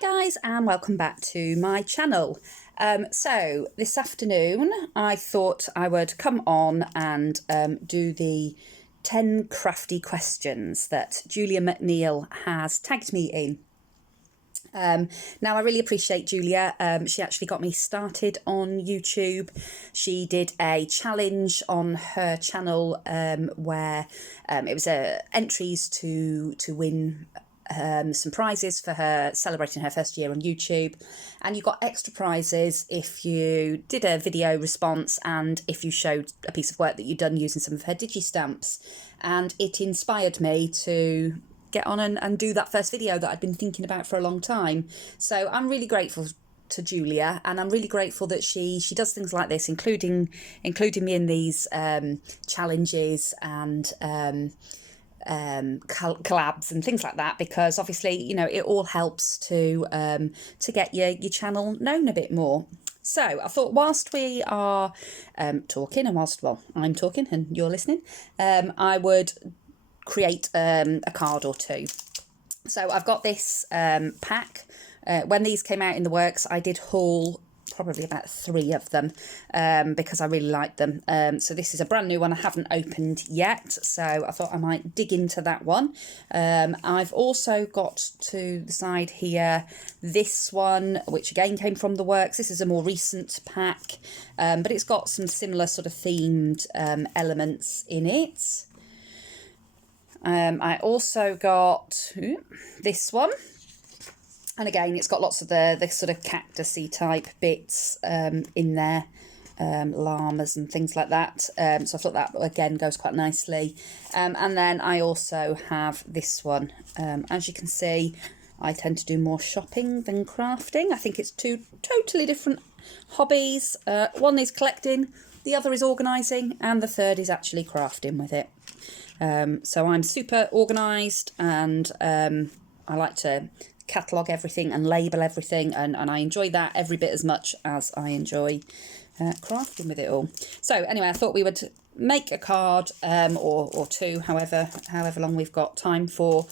Hi guys, and welcome back to my channel. So this afternoon I thought I would come on and do the 10 crafty questions that Julia McNeil has tagged me in. Now I really appreciate Julia. She actually got me started on YouTube. She did a challenge on her channel where it was entries to win some prizes for her celebrating her first year on YouTube, and you got extra prizes if you did a video response and if you showed a piece of work that you'd done using some of her digi stamps. And it inspired me to get on and do that first video that I'd been thinking about for a long time. So I'm really grateful to Julia, and I'm really grateful that she does things like this, including me in these challenges and collabs and things like that, because obviously, you know, it all helps to get your channel known a bit more. So I thought whilst we are talking, and whilst, well, I'm talking and you're listening, I would create a card or two. So I've got this pack. When these came out in the works, I did haul probably about 3 of them because I really liked them. So this is a brand new one I haven't opened yet, so I thought I might dig into that one. I've also got to the side here this one, which again came from the works. This is a more recent pack, but it's got some similar sort of themed elements in it. I also got this one. And again, it's got lots of the sort of cactusy type bits in there, llamas and things like that. So I thought that, again, goes quite nicely. And then I also have this one. As you can see, I tend to do more shopping than crafting. I think it's 2 totally different hobbies. One is collecting, the other is organising, and the third is actually crafting with it. So I'm super organised, and I like to catalogue everything and label everything, and I enjoy that every bit as much as I enjoy crafting with it all. So anyway, I thought we would make a card or 2, however long we've got time for,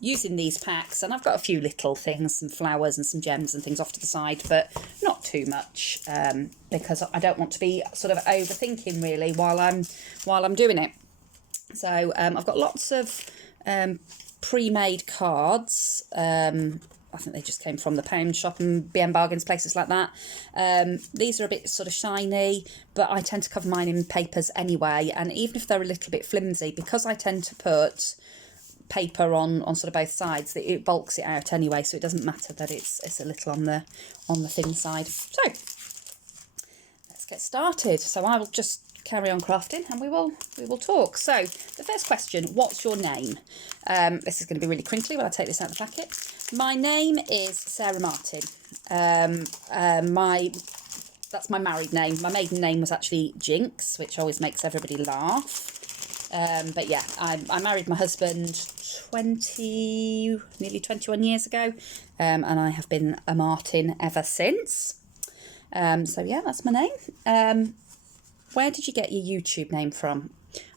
using these packs. And I've got a few little things, some flowers and some gems and things off to the side, but not too much, because I don't want to be sort of overthinking really while I'm doing it. So I've got lots of pre-made cards. I think they just came from the pound shop and BM Bargains, places like that. These are a bit sort of shiny, but I tend to cover mine in papers anyway, and even if they're a little bit flimsy, because I tend to put paper on sort of both sides, it bulks it out anyway, so it doesn't matter that it's a little on the thin side. So let's get started. So I will just carry on crafting and we will talk. So the first question, what's your name? This is going to be really crinkly when I take this out of the packet. My name is Sarah Martin. That's my married name. My maiden name was actually Jinx, which always makes everybody laugh. But yeah, I married my husband nearly 21 years ago, and I have been a Martin ever since. So yeah, that's my name. Where did you get your YouTube name from?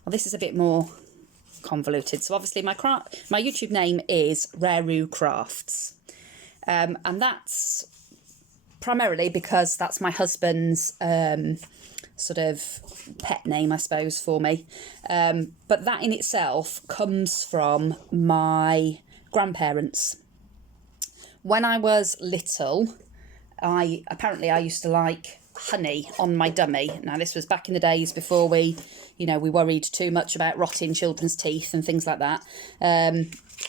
Well, this is a bit more convoluted. So obviously my YouTube name is Raru Crafts. And that's primarily because that's my husband's sort of pet name, I suppose, for me. But that in itself comes from my grandparents. When I was little, I used to like honey on my dummy. Now this was back in the days before we worried too much about rotting children's teeth and things like that.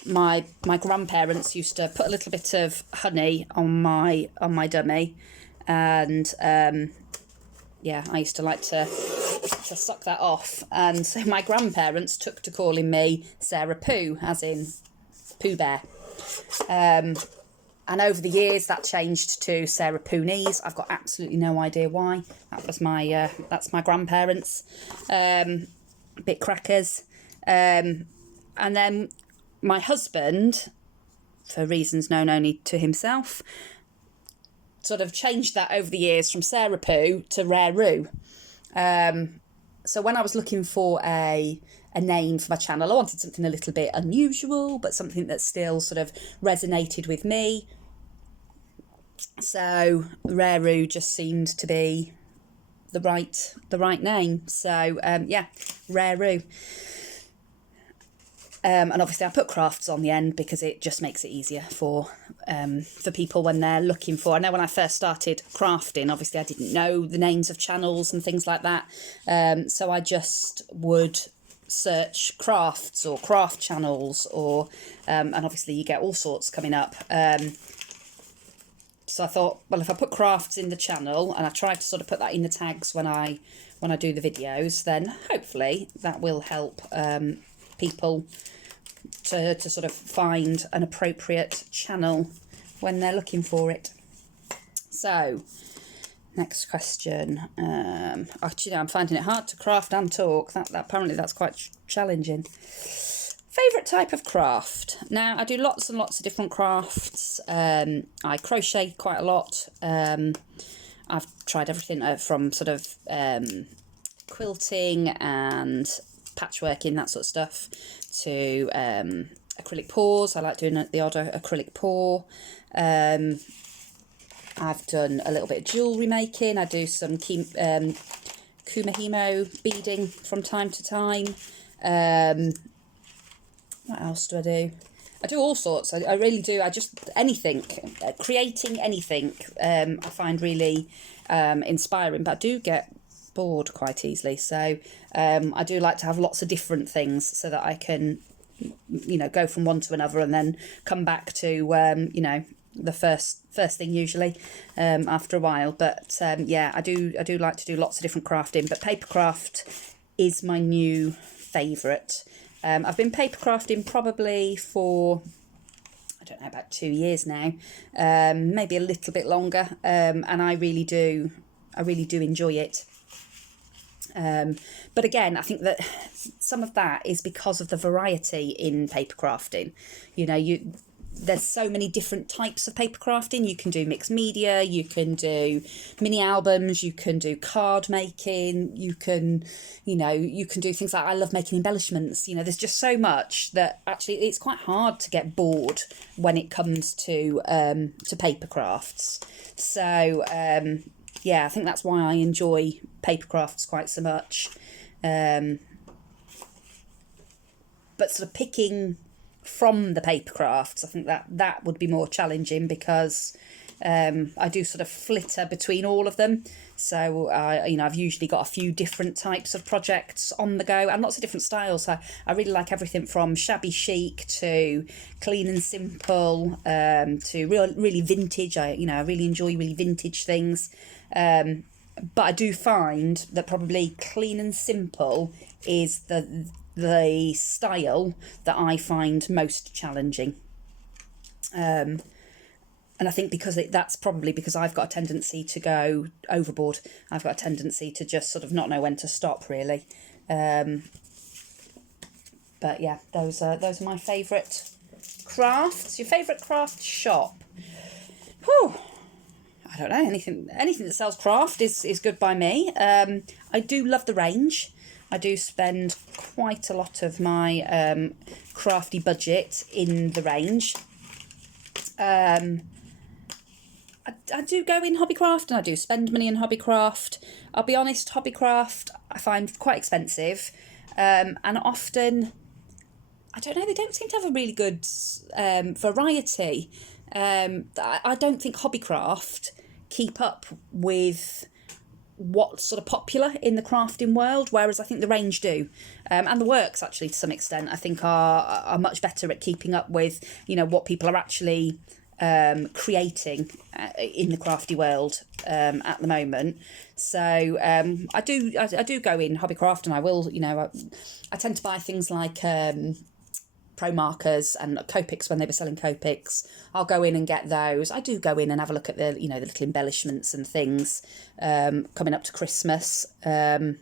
My grandparents used to put a little bit of honey on my dummy, and yeah, I used to like to suck that off, and so my grandparents took to calling me Sarah Pooh, as in Pooh Bear. And over the years, that changed to Sarah Poonies. I've got absolutely no idea why. That's my grandparents. Bit crackers. And then my husband, for reasons known only to himself, sort of changed that over the years from Sarah Pooh to Raru. So when I was looking for a name for my channel, I wanted something a little bit unusual, but something that still sort of resonated with me. So Raru just seemed to be the right name. So yeah, Raru. And obviously I put crafts on the end because it just makes it easier for people when they're looking for. I know when I first started crafting, obviously I didn't know the names of channels and things like that. So I just would search crafts or craft channels, or and obviously you get all sorts coming up. So I thought, well, if I put crafts in the channel and I try to sort of put that in the tags when I do the videos, then hopefully that will help people to sort of find an appropriate channel when they're looking for it. So next question. Actually, I'm finding it hard to craft and talk. That apparently that's quite challenging. Favourite type of craft? Now, I do lots and lots of different crafts. I crochet quite a lot. I've tried everything from sort of quilting and patchworking, that sort of stuff, to acrylic pours. I like doing the odd acrylic pour. I've done a little bit of jewellery making. I do some kumihimo beading from time to time. What else do I do? I do all sorts. I really do. I just, anything, creating anything, I find really inspiring, but I do get bored quite easily. So I do like to have lots of different things so that I can, you know, go from one to another and then come back to, you know, the first thing usually after a while. But yeah, I do like to do lots of different crafting, but paper craft is my new favourite. I've been paper crafting probably for, I don't know, about 2 years now, maybe a little bit longer, and I really do enjoy it. But again, I think that some of that is because of the variety in paper crafting. You know, there's so many different types of paper crafting. You can do mixed media, you can do mini albums, you can do card making, you can do things like, I love making embellishments. You know, there's just so much that actually it's quite hard to get bored when it comes to paper crafts. So yeah, I think that's why I enjoy paper crafts quite so much. But sort of picking from the paper crafts, I think that would be more challenging, because I do sort of flitter between all of them. So I've usually got a few different types of projects on the go and lots of different styles. So I really like everything from shabby chic to clean and simple, to really vintage. I really enjoy really vintage things. But I do find that probably clean and simple is the style that I find most challenging. And I think that's probably because I've got a tendency to go overboard. I've got a tendency to just sort of not know when to stop, really. But yeah, those are my favourite crafts. Your favourite craft shop? Whew. I don't know, anything that sells craft is good by me. I do love the range. I do spend quite a lot of my crafty budget in the range. I do go in Hobbycraft and I do spend money in Hobbycraft. I'll be honest, Hobbycraft I find quite expensive, and often, I don't know, they don't seem to have a really good variety. I don't think Hobbycraft keep up with what's sort of popular in the crafting world, whereas I think the range do, and the works actually to some extent I think are much better at keeping up with, you know, what people are actually creating in the crafty world at the moment. So I do go in Hobbycraft, and I will, you know, I tend to buy things like pro markers and Copics when they were selling Copics. I'll go in and get those. I do go in and have a look at the, you know, the little embellishments and things coming up to Christmas. But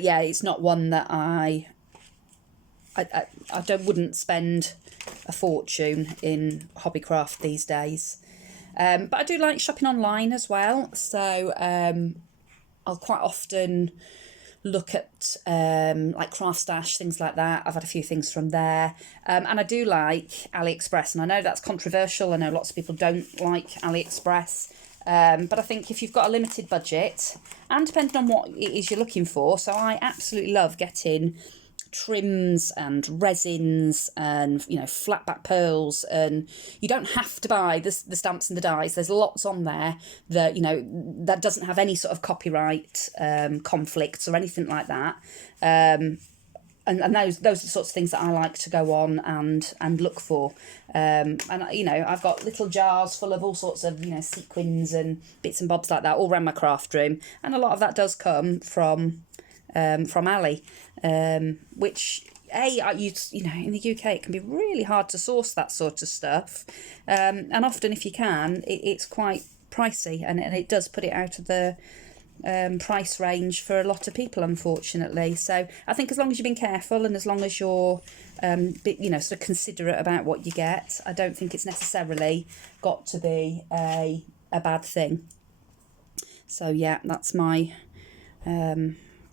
yeah, it's not one that I wouldn't spend a fortune in Hobbycraft these days. But I do like shopping online as well. So I'll quite often look at like Craft Stash, things like that. I've had a few things from there. And I do like AliExpress, and I know that's controversial. I know lots of people don't like AliExpress. But I think if you've got a limited budget, and depending on what it is you're looking for, so I absolutely love getting trims and resins and, you know, flat back pearls, and you don't have to buy the stamps and the dies. There's lots on there that, you know, that doesn't have any sort of copyright conflicts or anything like that. And those are the sorts of things that I like to go on and look for. And, you know, I've got little jars full of all sorts of, you know, sequins and bits and bobs like that all around my craft room. And a lot of that does come from Ali, which, you know, in the UK it can be really hard to source that sort of stuff. And often if you can, it's quite pricey, and it does put it out of the price range for a lot of people, unfortunately. So I think as long as you've been careful, and as long as you're you know, sort of considerate about what you get, I don't think it's necessarily got to be a bad thing. So yeah, that's my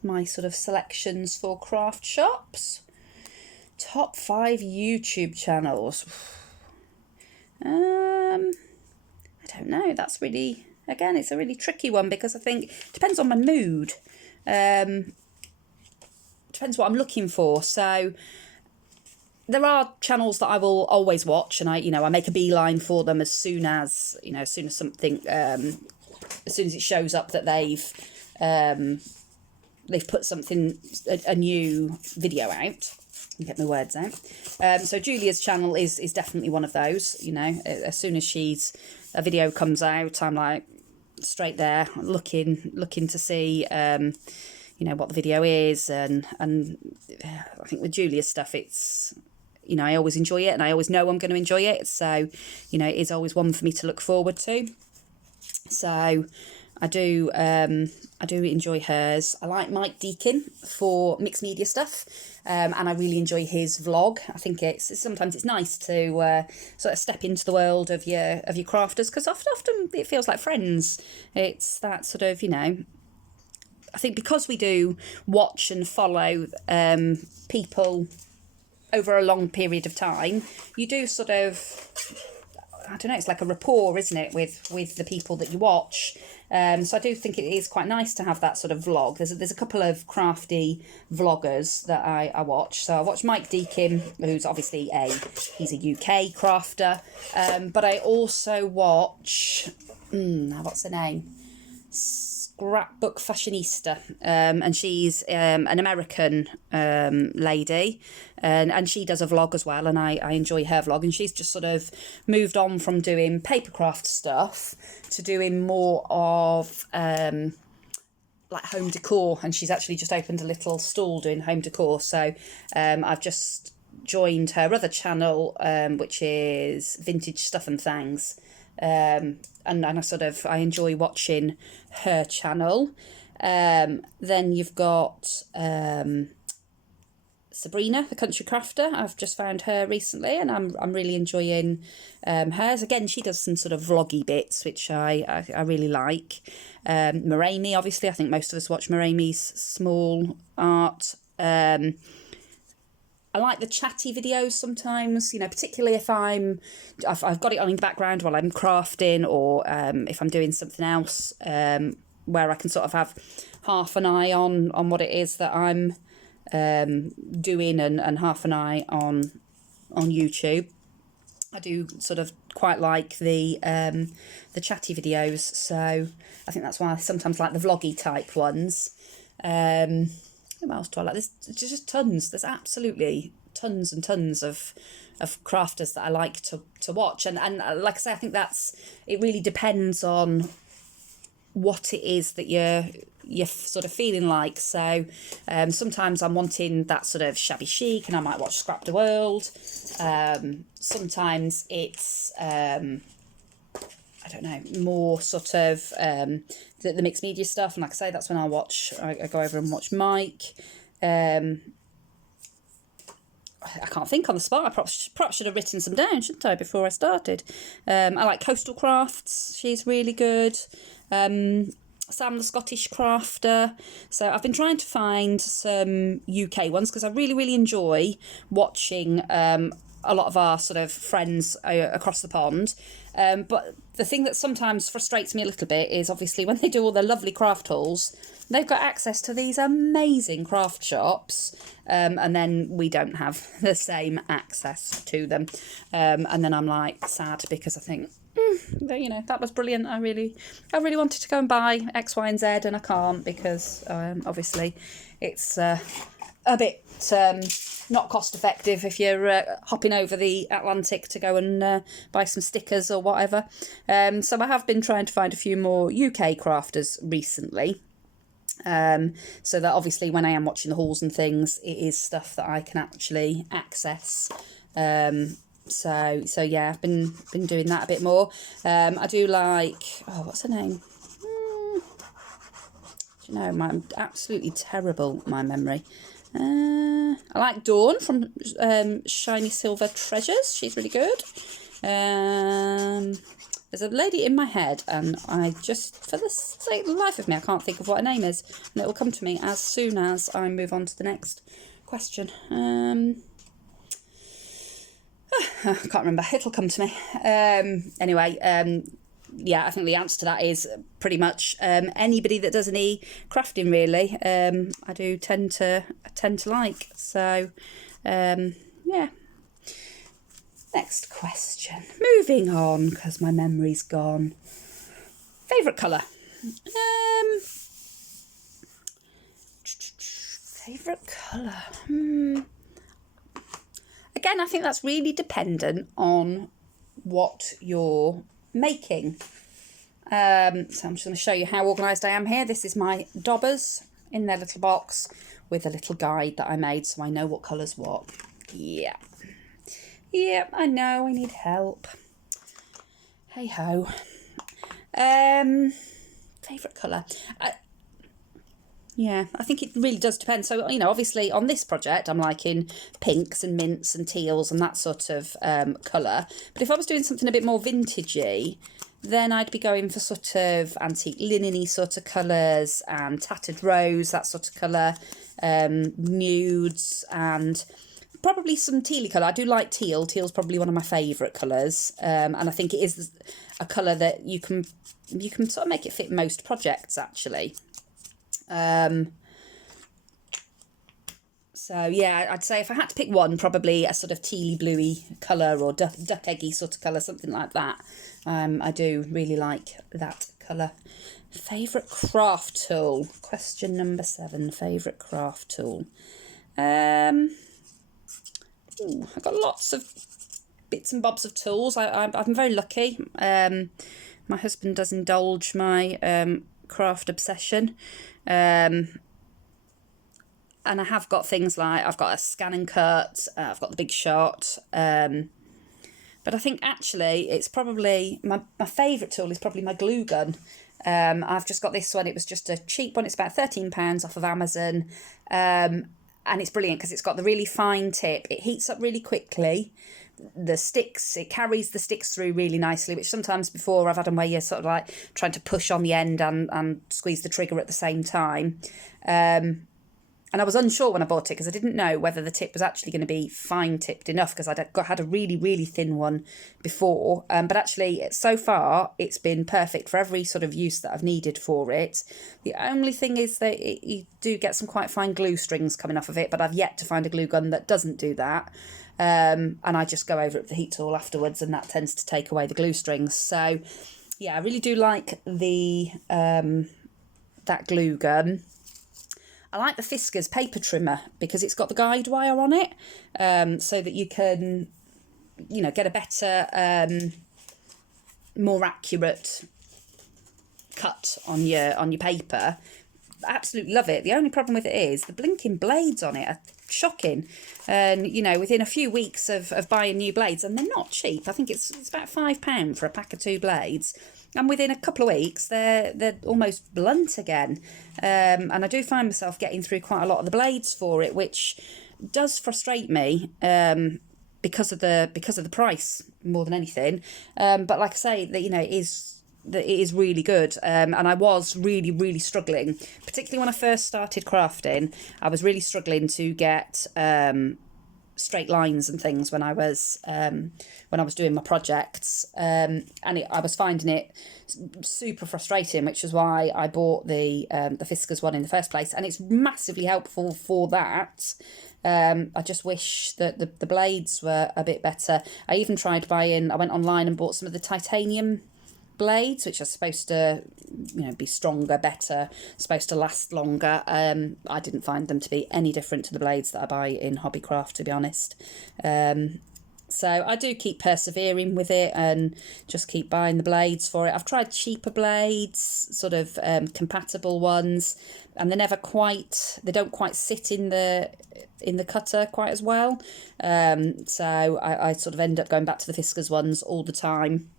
my sort of selections for craft shops. Top 5 YouTube channels. I don't know, that's really, again, it's a really tricky one, because I think it depends on my mood. Depends what I'm looking for. So there are channels that I will always watch, and I make a beeline for them as soon as, you know, as soon as something, as soon as it shows up that they've put something, a new video out. Get my words out. So Julia's channel is definitely one of those. You know, as soon as a video comes out, I'm like straight there, looking to see, you know, what the video is, and I think with Julia's stuff, it's, you know, I always enjoy it, and I always know I'm going to enjoy it. So, you know, it is always one for me to look forward to. So I do enjoy hers. I like Mike Deakin for mixed media stuff, and I really enjoy his vlog. I think sometimes it's nice to sort of step into the world of your crafters, because often it feels like friends. It's that sort of, you know, I think because we do watch and follow people over a long period of time, you do sort of, I don't know, it's like a rapport, isn't it, with the people that you watch. So I do think it is quite nice to have that sort of vlog. There's a couple of crafty vloggers that I watch. So I watch Mike Deakin, who's obviously he's a UK crafter. But I also watch, what's her name? Scrapbook Fashionista, and she's an American lady, and she does a vlog as well, and I enjoy her vlog. And she's just sort of moved on from doing papercraft stuff to doing more of like home decor, and she's actually just opened a little stall doing home decor. So I've just joined her other channel, which is Vintage Stuff and Things. And I enjoy watching her channel. Then you've got Sabrina, the country crafter. I've just found her recently, and I'm really enjoying hers. Again, she does some sort of vloggy bits, which I really like. Morami, obviously, I think most of us watch Morami's small art. I like the chatty videos sometimes, you know, particularly if I've got it on in the background while I'm crafting, or if I'm doing something else, where I can sort of have half an eye on what it is that I'm doing, and half an eye on YouTube. I do sort of quite like the chatty videos, so I think that's why I sometimes like the vloggy type ones. What else do I like? There's just tons. There's absolutely tons and tons of crafters that I like to watch. And like I say, I think it really depends on what it is that you're sort of feeling like. So sometimes I'm wanting that sort of shabby chic, and I might watch Scrap the World. Sometimes it's I don't know, more sort of the mixed media stuff, and like I say, that's when I go over and watch Mike. I can't think on the spot. I perhaps should have written some down, shouldn't I, before I started. I like Coastal Crafts. She's really good. Sam the Scottish Crafter. So I've been trying to find some UK ones because I really, really enjoy watching a lot of our sort of friends across the pond. But the thing that sometimes frustrates me a little bit is obviously when they do all their lovely craft hauls, they've got access to these amazing craft shops, and then we don't have the same access to them. And then I'm like sad because I think, you know, that was brilliant. I really wanted to go and buy X, Y, and Z, and I can't because obviously it's a bit not cost effective if you're hopping over the Atlantic to go and buy some stickers or whatever. So I have been trying to find a few more UK crafters recently. So that obviously when I am watching the hauls and things, it is stuff that I can actually access. So yeah, I've been doing that a bit more. I do like, oh, what's her name? Do you know, I'm absolutely terrible at my memory. I like Dawn from Shiny Silver Treasures. She's really good. There's a lady in my head, and I just, for the sake of the life of me, I can't think of what her name is, and it will come to me as soon as I move on to the next question. I can't remember. It'll come to me. Anyway, yeah, I think the answer to that is pretty much anybody that does any crafting, really. I do tend to like. So, yeah. Next question. Moving on, because my memory's gone. Favourite colour? Favourite colour? Again, I think that's really dependent on what you're making. So I'm just going to show you how organised I am here. This is my daubers in their little box with a little guide that I made so I know what colour's what. Yeah. Yeah, I know, I need help. Hey ho. Favourite colour? Yeah, I think it really does depend. So, you know, obviously on this project, I'm liking pinks and mints and teals and that sort of colour. But if I was doing something a bit more vintagey, then I'd be going for sort of antique linen-y sort of colours and tattered rose, that sort of colour, nudes and probably some tealy colour. I do like teal. Teal's probably one of my favourite colours. And I think it is a colour that you can sort of make it fit most projects, actually. So yeah, I'd say if I had to pick one, probably a sort of tealy bluey colour or duck eggy sort of colour, something like that. I do really like that colour. Favourite craft tool? Question number 7. Favourite craft tool? I've got lots of bits and bobs of tools. I'm very lucky. My husband does indulge my craft obsession. And I have got things like, I've got a scan and cut, I've got the Big Shot, but I think actually it's probably, my favourite tool is probably my glue gun. I've just got this one, it was just a cheap one, it's about £13 off of Amazon, and it's brilliant because it's got the really fine tip, it heats up really quickly, the sticks, it carries the sticks through really nicely, which sometimes before I've had them where you're sort of like trying to push on the end and squeeze the trigger at the same time. And I was unsure when I bought it because I didn't know whether the tip was actually going to be fine tipped enough because I'd had a really, really thin one before. But actually, so far, it's been perfect for every sort of use that I've needed for it. The only thing is that you do get some quite fine glue strings coming off of it, but I've yet to find a glue gun that doesn't do that. And I just go over it with the heat tool afterwards and that tends to take away the glue strings. So, yeah, I really do like the that glue gun. I like the Fiskars paper trimmer because it's got the guide wire on it, so that you can, you know, get a better, more accurate cut on your paper. I absolutely love it. The only problem with it is the blinking blades on it are shocking. And, you know, within a few weeks of buying new blades, and they're not cheap. I think it's about £5 for a pack of 2 blades. And within a couple of weeks, they're almost blunt again. And I do find myself getting through quite a lot of the blades for it, which does frustrate me because of the price more than anything. But like I say, that, you know, it is that it is really good. And I was really struggling, particularly when I first started crafting. I was really struggling to get straight lines and things when I was doing my projects, and I was finding it super frustrating, which is why I bought the Fiskars one in the first place, and it's massively helpful for that. I just wish that the blades were a bit better. I even tried I went online and bought some of the titanium blades, which are supposed to, be stronger, better, supposed to last longer. I didn't find them to be any different to the blades that I buy in Hobbycraft, to be honest. So I do keep persevering with it and just keep buying the blades for it. I've tried cheaper blades, sort of compatible ones, and they don't quite sit in the cutter quite as well. So I sort of end up going back to the Fiskars ones all the time.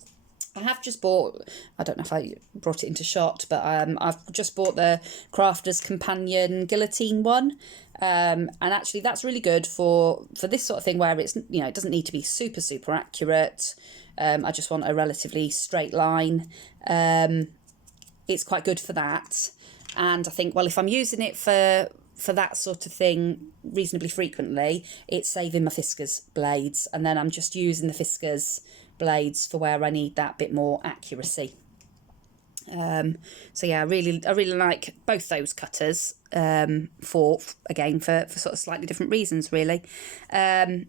I have just bought, I don't know if I brought it into shot, but I've just bought the Crafter's Companion guillotine one. And actually that's really good for this sort of thing where it's, it doesn't need to be super accurate. I just want a relatively straight line. It's quite good for that. And I think, well, if I'm using it for that sort of thing reasonably frequently, it's saving my Fiskars blades. And then I'm just using the Fiskars blades for where I need that bit more accuracy. So yeah, I really like both those cutters, for sort of slightly different reasons, really. I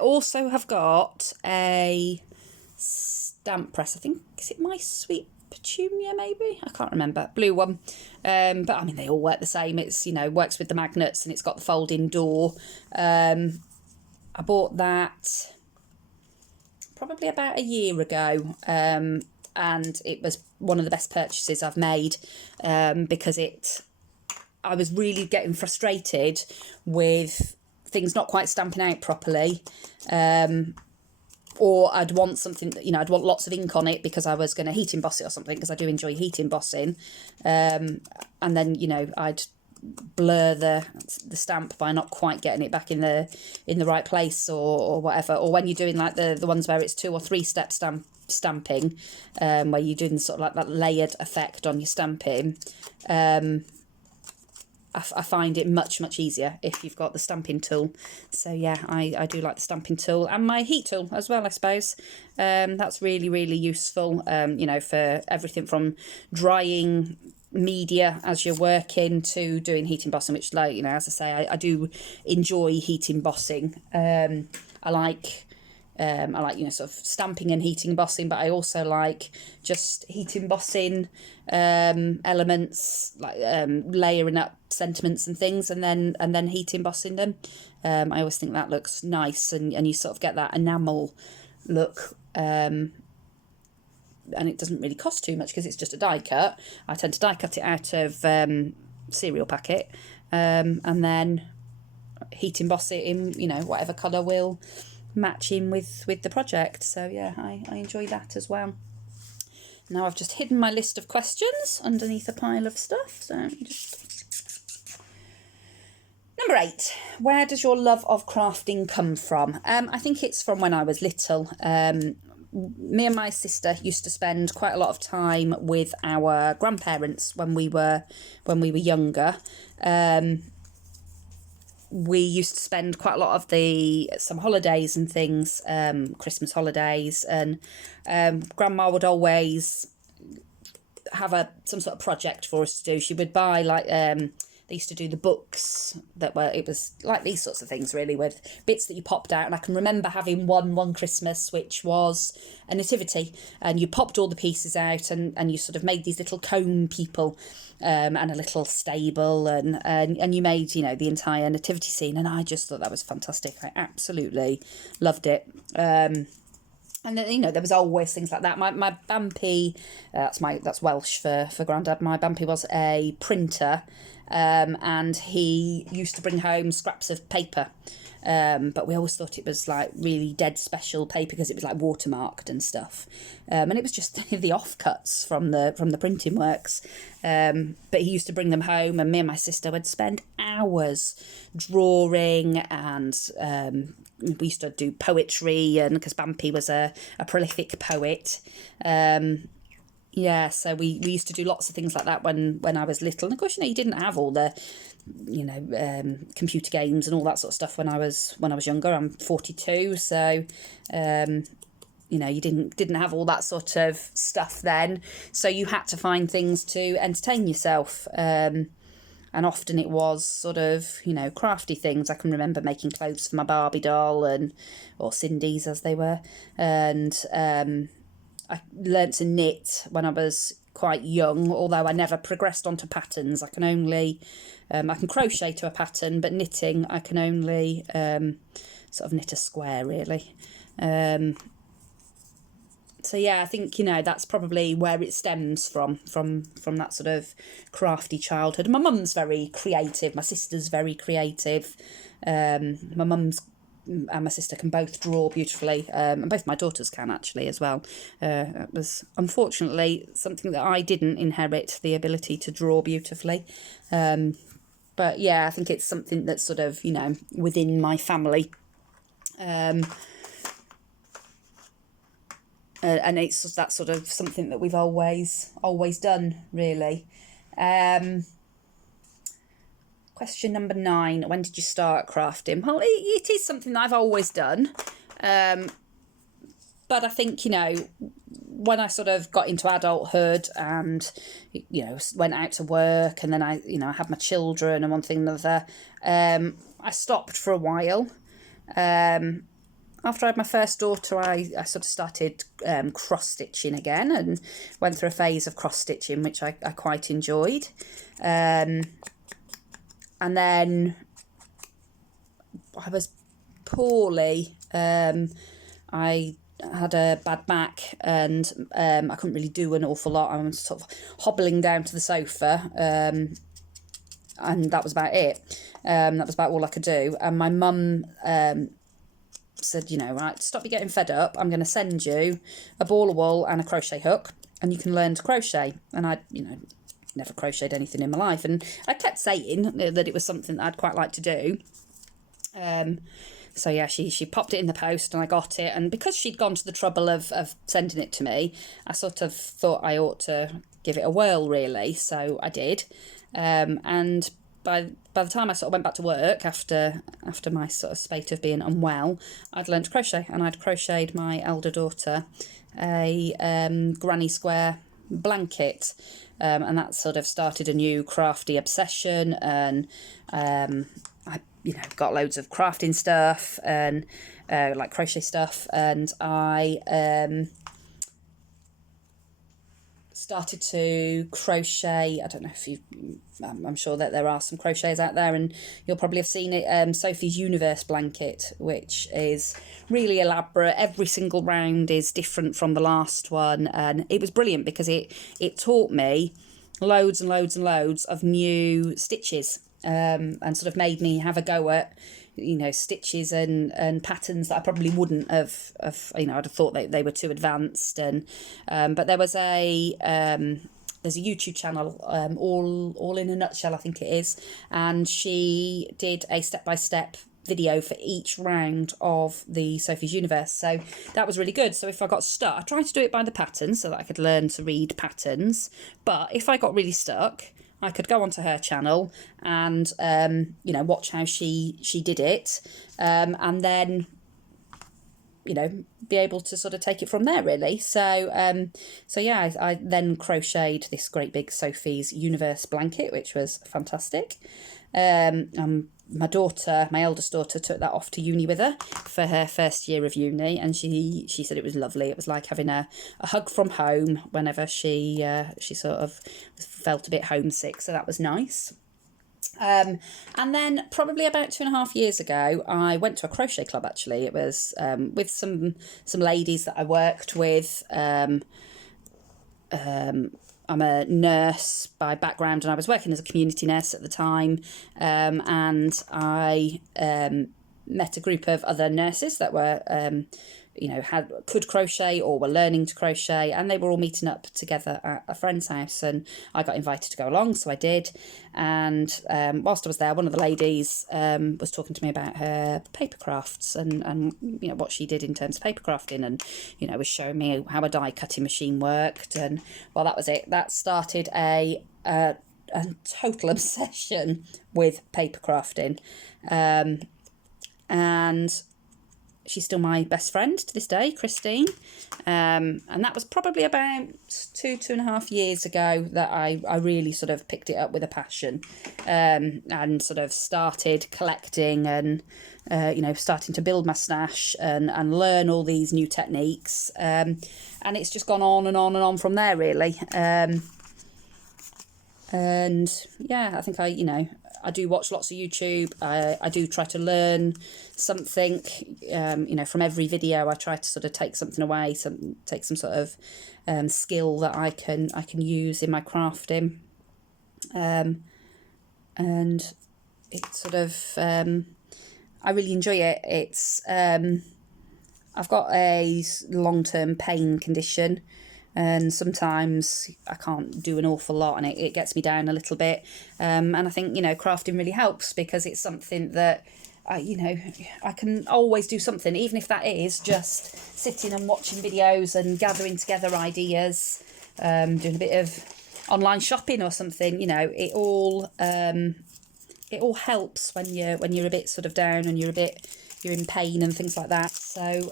also have got a stamp press. I think, is it My Sweet Petunia, maybe? I can't remember. Blue one. But I mean, they all work the same. It's, works with the magnets, and it's got the folding door. I bought that probably about a year ago, and it was one of the best purchases I've made, because I was really getting frustrated with things not quite stamping out properly, or I'd want something that, I'd want lots of ink on it because I was going to heat emboss it or something, because I do enjoy heat embossing, and then I'd blur the stamp by not quite getting it back in the right place, or whatever. Or when you're doing like the ones where it's 2 or 3 step stamping, where you're doing sort of like that layered effect on your stamping, I find it much for if you've got the stamping tool. So yeah, I do like the stamping tool, and my heat tool as well, I suppose. That's really useful, for everything from drying media as you're working to doing heat embossing, which, like, as I say, I do enjoy heat embossing. I like sort of stamping and heat embossing, but I also like just heat embossing elements, like layering up sentiments and things, and then heat embossing them. I always think that looks nice, and you sort of get that enamel look, and it doesn't really cost too much because it's just a die cut. I tend to die cut it out of cereal packet, and then heat emboss it in whatever colour will match in with the project. So yeah, I enjoy that as well. Now I've just hidden my list of questions underneath a pile of stuff, so just... Number 8, where does your love of crafting come from? I think it's from when I was little. Me and my sister used to spend quite a lot of time with our grandparents when we were younger. We used to spend quite a lot of some holidays and things, Christmas holidays, and Grandma would always have some sort of project for us to do. She would buy they used to do the books it was like these sorts of things, really, with bits that you popped out. And I can remember having one Christmas, which was a nativity, and you popped all the pieces out, and you sort of made these little cone people, and a little stable, and you made, the entire nativity scene. And I just thought that was fantastic. I absolutely loved it. And then, there was always things like that. My Bampy, that's Welsh for Grandad. My Bampy was a printer, and he used to bring home scraps of paper. But we always thought it was like really dead special paper because it was like watermarked and stuff. And it was just the offcuts from the printing works. But he used to bring them home, and me and my sister would spend hours drawing and we used to do poetry, and because Bampy was a prolific poet. Yeah, so we used to do lots of things like that when I was little. And of course, you didn't have all the, computer games and all that sort of stuff when I was younger. I'm 42, so you didn't have all that sort of stuff then. So you had to find things to entertain yourself. And often it was sort of, crafty things. I can remember making clothes for my Barbie doll or Cindy's as they were. And I learnt to knit when I was quite young, although I never progressed onto patterns. I can only, I can crochet to a pattern, but knitting, I can only sort of knit a square, really. So yeah, I think, that's probably where it stems from that sort of crafty childhood. My mum's very creative. My sister's very creative. My mum's and my sister can both draw beautifully, and both my daughters can actually as well. It was unfortunately something that I didn't inherit, the ability to draw beautifully. But yeah, I think it's something that's sort of, within my family. And it's just that sort of something that we've always done, really. Question number 9, when did you start crafting? Well, it is something that I've always done. But I think, when I sort of got into adulthood and, went out to work, and then I had my children and one thing and another, I stopped for a while. After I had my first daughter, I sort of started cross-stitching again and went through a phase of cross-stitching, which I quite enjoyed. And then I was poorly. I had a bad back, and I couldn't really do an awful lot. I was sort of hobbling down to the sofa, and that was about it. That was about all I could do. And my mum said, right, stop you getting fed up. I'm going to send you a ball of wool and a crochet hook, and you can learn to crochet. And I, never crocheted anything in my life, and I kept saying that it was something that I'd quite like to do. So yeah, she popped it in the post, and I got it. And because she'd gone to the trouble of sending it to me, I sort of thought I ought to give it a whirl, really. So I did. And by the time I sort of went back to work after my sort of spate of being unwell, I'd learned to crochet, and I'd crocheted my elder daughter a granny square blanket. And that sort of started a new crafty obsession, and I got loads of crafting stuff and like crochet stuff, and I started to crochet. I don't know if I'm sure that there are some crocheters out there, and you'll probably have seen it, Sophie's Universe blanket, which is really elaborate. Every single round is different from the last one, and it was brilliant because it taught me loads and loads and loads of new stitches, and sort of made me have a go at stitches and patterns that I probably wouldn't have I'd have thought they were too advanced. And but there was there's a YouTube channel, all in a nutshell, I think it is, and she did a step-by-step video for each round of the Sophie's Universe. So that was really good. So if I got stuck, I tried to do it by the patterns so that I could learn to read patterns, but if I got really stuck, I could go onto her channel and watch how she did it, and then be able to sort of take it from there, really. So yeah, I then crocheted this great big Sophie's Universe blanket, which was fantastic. My eldest daughter, took that off to uni with her for her first year of uni, and she said it was lovely. It was like having a hug from home whenever she sort of felt a bit homesick, so that was nice. And then probably about 2.5 years ago, I went to a crochet club. Actually, it was with some ladies that I worked with. I'm a nurse by background, and I was working as a community nurse at the time, and I met a group of other nurses that were you know, could crochet or were learning to crochet, and they were all meeting up together at a friend's house, and I got invited to go along, so I did. And whilst I was there, one of the ladies was talking to me about her paper crafts and you know, what she did in terms of paper crafting, and you know, was showing me how a die cutting machine worked. And well, that was it. That started a total obsession with paper crafting, and she's still my best friend to this day, Christine. And that was probably about 2.5 years ago that I really sort of picked it up with a passion, and sort of started collecting and, you know, starting to build my stash and learn all these new techniques. And it's just gone on and on and on from there, really. And yeah, I think I do watch lots of YouTube. I do try to learn something, you know, from every video. I try to sort of take something away, take some sort of skill that I can use in my crafting. And it's sort of, I really enjoy it. It's, I've got a long-term pain condition, and sometimes I can't do an awful lot, and it gets me down a little bit. And I think, you know, crafting really helps, because it's something that I can always do something, even if that is just sitting and watching videos and gathering together ideas, doing a bit of online shopping or something. You know, it all helps when you're a bit sort of down and you're in pain and things like that. So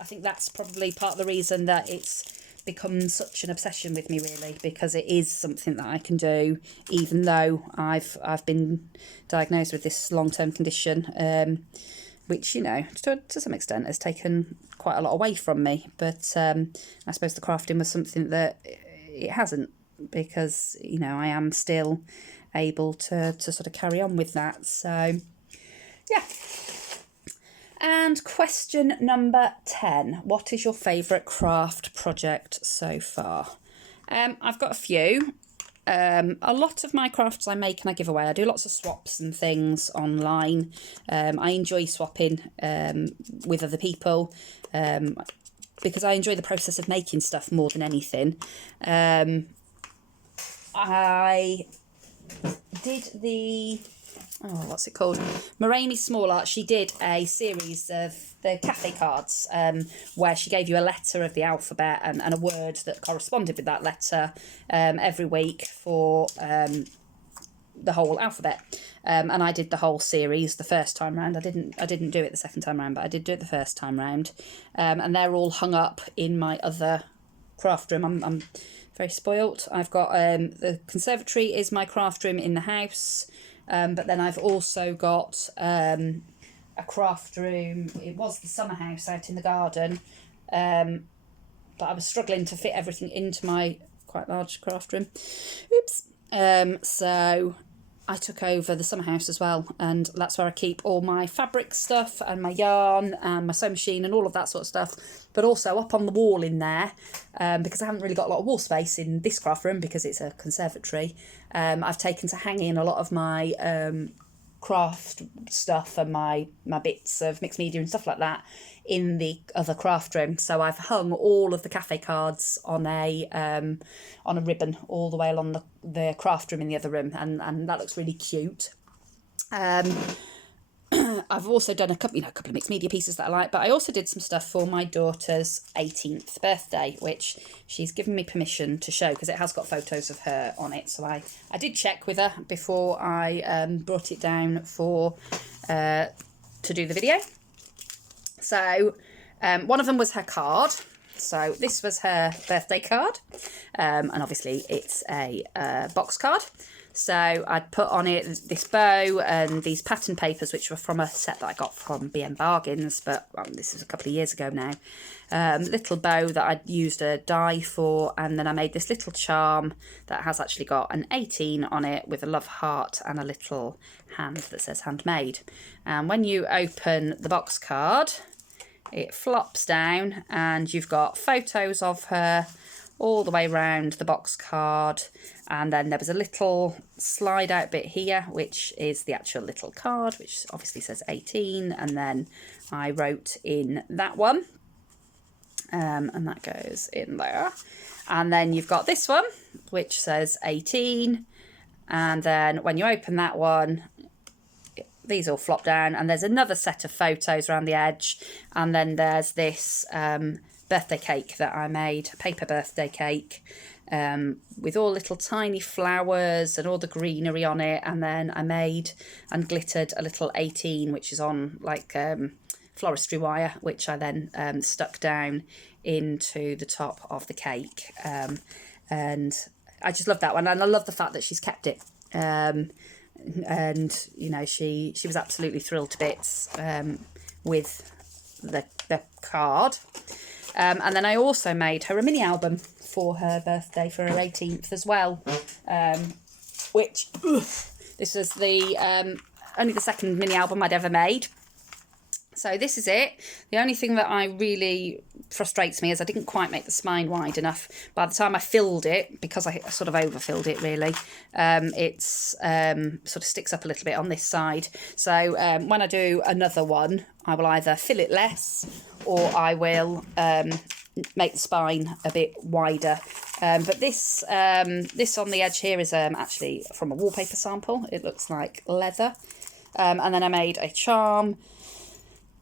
I think that's probably part of the reason that it's become such an obsession with me, really, because it is something that I can do, even though I've been diagnosed with this long-term condition, which, you know, to some extent has taken quite a lot away from me. But I suppose the crafting was something that it hasn't, because, you know, I am still able to sort of carry on with that. So yeah. And question number 10. What is your favourite craft project so far? I've got a few. A lot of my crafts I make and I give away. I do lots of swaps and things online. I enjoy swapping with other people, because I enjoy the process of making stuff more than anything. I did the... what's it called? Morami Small Art. She did a series of the cafe cards, where she gave you a letter of the alphabet and a word that corresponded with that letter every week for the whole alphabet. And I did the whole series the first time round. I didn't do it the second time round, but I did do it the first time round. And they're all hung up in my other craft room. I'm very spoilt. I've got the conservatory is my craft room in the house. But then I've also got a craft room. It was the summer house out in the garden, but I was struggling to fit everything into my quite large craft room. Oops. So I took over the summer house as well, and that's where I keep all my fabric stuff and my yarn and my sewing machine and all of that sort of stuff. But also up on the wall in there, because I haven't really got a lot of wall space in this craft room because it's a conservatory, I've taken to hanging a lot of my craft stuff and my bits of mixed media and stuff like that in the other craft room. So I've hung all of the cafe cards on a ribbon all the way along the craft room in the other room, and that looks really cute. I've also done a couple of mixed media pieces that I like, but I also did some stuff for my daughter's 18th birthday, which she's given me permission to show because it has got photos of her on it. So I did check with her before I brought it down to do the video. So one of them was her card. So this was her birthday card, and obviously it's a box card. So I'd put on it this bow and these pattern papers, which were from a set that I got from BM Bargains, but this is a couple of years ago now. Little bow that I'd used a die for, and then I made this little charm that has actually got an 18 on it with a love heart and a little hand that says handmade. And when you open the box card, it flops down and you've got photos of her all the way around the box card, and then there was a little slide out bit here, which is the actual little card, which obviously says 18, and then I wrote in that one, and that goes in there. And then you've got this one, which says 18, and then when you open that one, these all flop down, and there's another set of photos around the edge, and then there's this birthday cake that I made, a paper birthday cake, with all little tiny flowers and all the greenery on it, and then I made and glittered a little 18, which is on like floristry wire, which I then stuck down into the top of the cake, and I just love that one, and I love the fact that she's kept it. And you know, she was absolutely thrilled to bits with the card, and then I also made her a mini album for her birthday, for her 18th as well, which this was the only the second mini album I'd ever made. So this is it. The only thing that I really frustrates me is I didn't quite make the spine wide enough. By the time I filled it, because I sort of overfilled it really, it's sort of sticks up a little bit on this side. So when I do another one, I will either fill it less or I will make the spine a bit wider. But this this on the edge here is actually from a wallpaper sample. It looks like leather. And then I made a charm,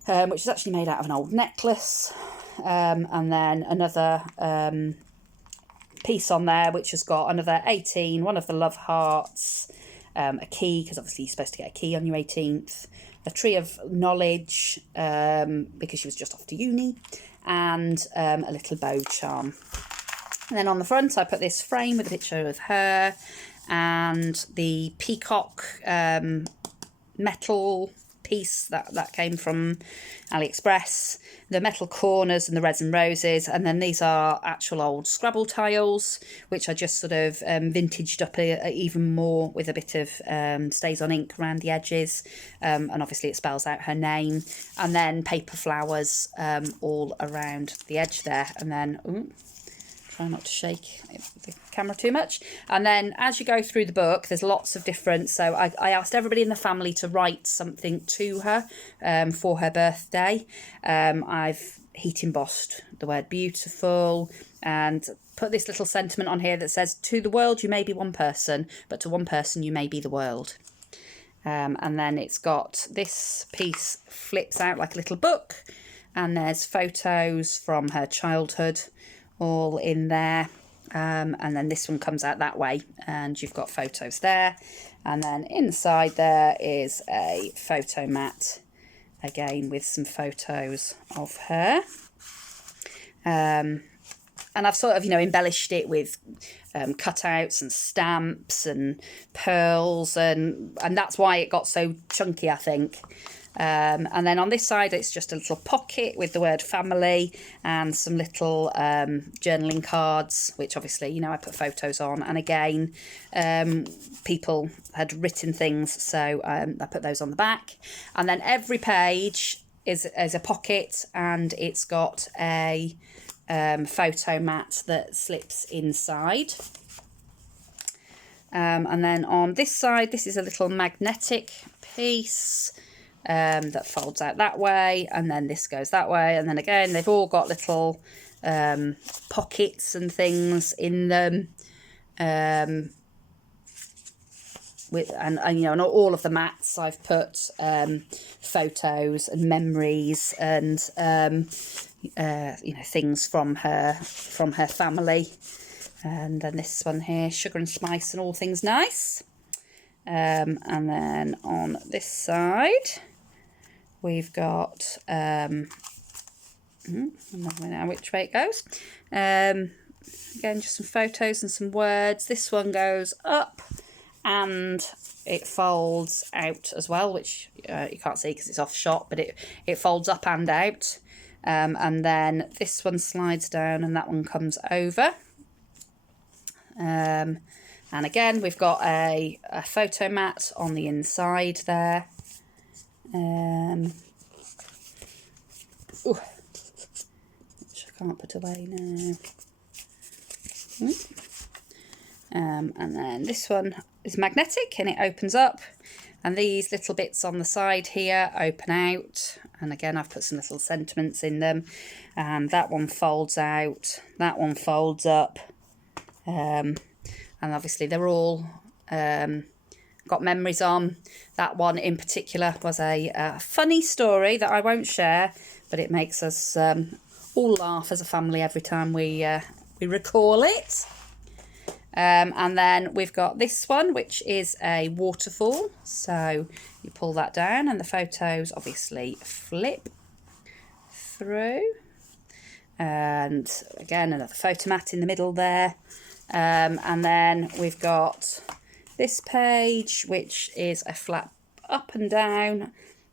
which is actually made out of an old necklace, and then another piece on there which has got another 18, one of the love hearts, a key, because obviously you're supposed to get a key on your 18th, a tree of knowledge, because she was just off to uni, and a little bow charm. And then on the front I put this frame with a picture of her and the peacock metal piece that came from AliExpress, the metal corners and the reds and roses, and then these are actual old Scrabble tiles which I just sort of vintaged up even more with a bit of stays on ink around the edges, and obviously it spells out her name, and then paper flowers all around the edge there, and then try not to shake the camera too much. And then as you go through the book, there's lots of different, so I asked everybody in the family to write something to her for her birthday. I've heat embossed the word beautiful and put this little sentiment on here that says, to the world you may be one person, but to one person you may be the world. And then it's got this piece flips out like a little book, and there's photos from her childhood all in there, and then this one comes out that way and you've got photos there, and then inside there is a photo mat again with some photos of her, and I've sort of, you know, embellished it with cutouts and stamps and pearls, and that's why it got so chunky, I think. And then on this side it's just a little pocket with the word family and some little journaling cards, which obviously, you know, I put photos on, and again people had written things, so I put those on the back. And then every page is a pocket, and it's got a photo mat that slips inside. And then on this side, this is a little magnetic piece that folds out that way, and then this goes that way, and then again they've all got little pockets and things in them, with and you know, on all of the mats I've put photos and memories and you know, things from her family. And then this one here, sugar and spice and all things nice. And then on this side we've got I don't know which way it goes. Again, just some photos and some words. This one goes up and it folds out as well, which you can't see because it's off shot, but it folds up and out. And then this one slides down and that one comes over. And again, we've got a photo mat on the inside there. Which I can't put away now. And then this one is magnetic and it opens up, and these little bits on the side here open out, and again I've put some little sentiments in them, and that one folds out, that one folds up, and obviously they're all got memories on. That one in particular was a funny story that I won't share, but it makes us all laugh as a family every time we recall it. And then we've got this one, which is a waterfall. So you pull that down and the photos obviously flip through. And again, another photo mat in the middle there. And then we've got this page, which is a flap up and down.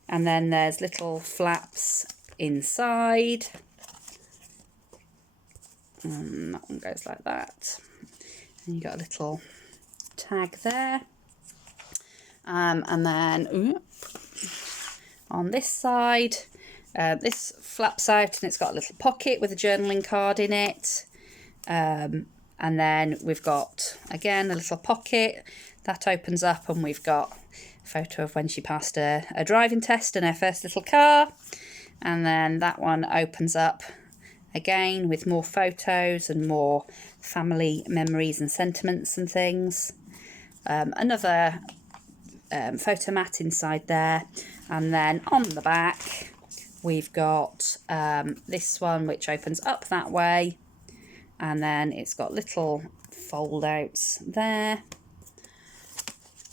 And then there's little flaps inside. And that one goes like that. And you got a little tag there. And then on this side, this flaps out and it's got a little pocket with a journaling card in it. And then we've got, again, a little pocket that opens up, and we've got a photo of when she passed a driving test in her first little car. And then that one opens up again with more photos and more family memories and sentiments and things. Another photo mat inside there, and then on the back we've got this one, which opens up that way, and then it's got little fold outs there.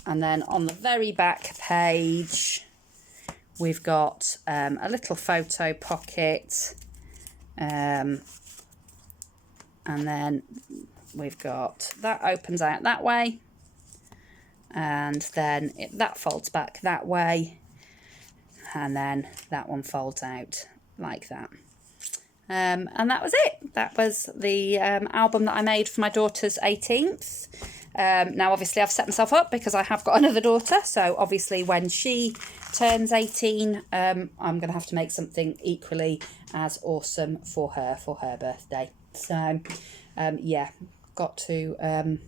And then on the very back page we've got a little photo pocket, and then we've got that opens out that way, and then that folds back that way, and then that one folds out like that. And that was it. That was the album that I made for my daughter's 18th. Now obviously I've set myself up because I have got another daughter, so obviously when she turns 18 I'm going to have to make something equally as awesome for her birthday. So yeah, got to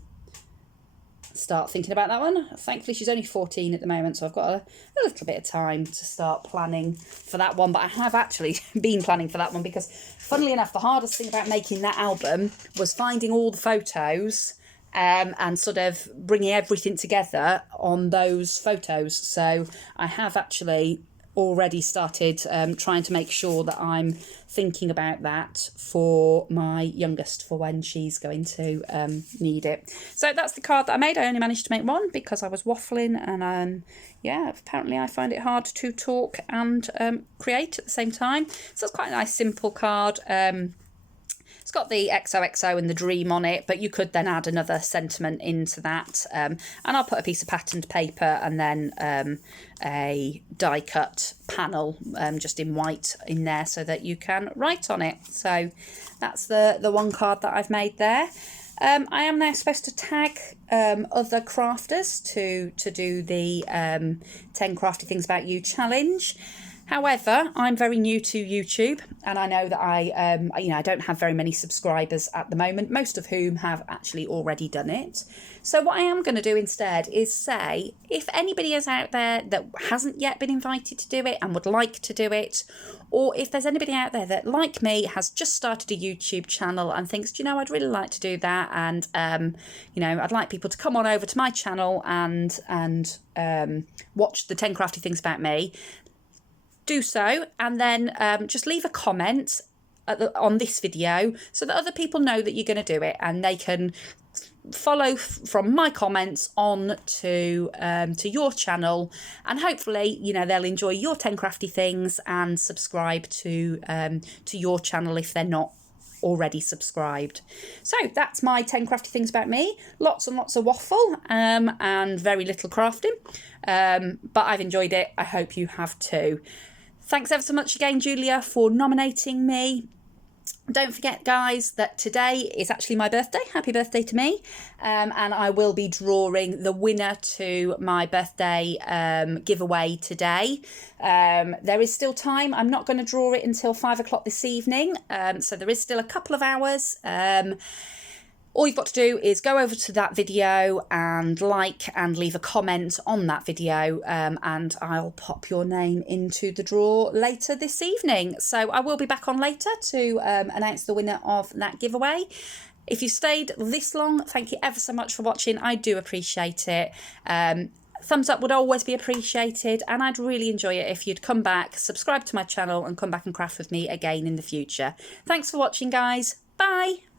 start thinking about that one. Thankfully she's only 14 at the moment, so I've got a little bit of time to start planning for that one. But I have actually been planning for that one because, funnily enough, the hardest thing about making that album was finding all the photos and sort of bringing everything together on those photos. So I have actually already started trying to make sure that I'm thinking about that for my youngest, for when she's going to need it. So that's the card that I made. I only managed to make one because I was waffling, and yeah, apparently I find it hard to talk and create at the same time. So it's quite a nice simple card. It's got the XOXO and the dream on it, but you could then add another sentiment into that. And I'll put a piece of patterned paper and then a die cut panel just in white in there so that you can write on it. So that's the one card that I've made there. I am now supposed to tag other crafters to do the 10 Crafty Things About You challenge. However, I'm very new to YouTube, and I know that I don't have very many subscribers at the moment, most of whom have actually already done it. So what I am going to do instead is say, if anybody is out there that hasn't yet been invited to do it and would like to do it, or if there's anybody out there that, like me, has just started a YouTube channel and thinks, do you know, I'd really like to do that, and I'd like people to come on over to my channel and watch the 10 Crafty Things About Me, do so, and then just leave a comment on this video so that other people know that you're going to do it, and they can follow from my comments on to your channel, and hopefully they'll enjoy your 10 crafty things and subscribe to your channel if they're not already subscribed. So that's my 10 crafty things about me. Lots and lots of waffle and very little crafting, but I've enjoyed it. I hope you have too. Thanks ever so much again, Julia, for nominating me. Don't forget, guys, that today is actually my birthday. Happy birthday to me. And I will be drawing the winner to my birthday giveaway today. There is still time. I'm not going to draw it until 5 o'clock this evening. So there is still a couple of hours. All you've got to do is go over to that video and like and leave a comment on that video, and I'll pop your name into the draw later this evening. So I will be back on later to announce the winner of that giveaway. If you stayed this long, thank you ever so much for watching. I do appreciate it. Thumbs up would always be appreciated, and I'd really enjoy it if you'd come back, subscribe to my channel and come back and craft with me again in the future. Thanks for watching, guys. Bye.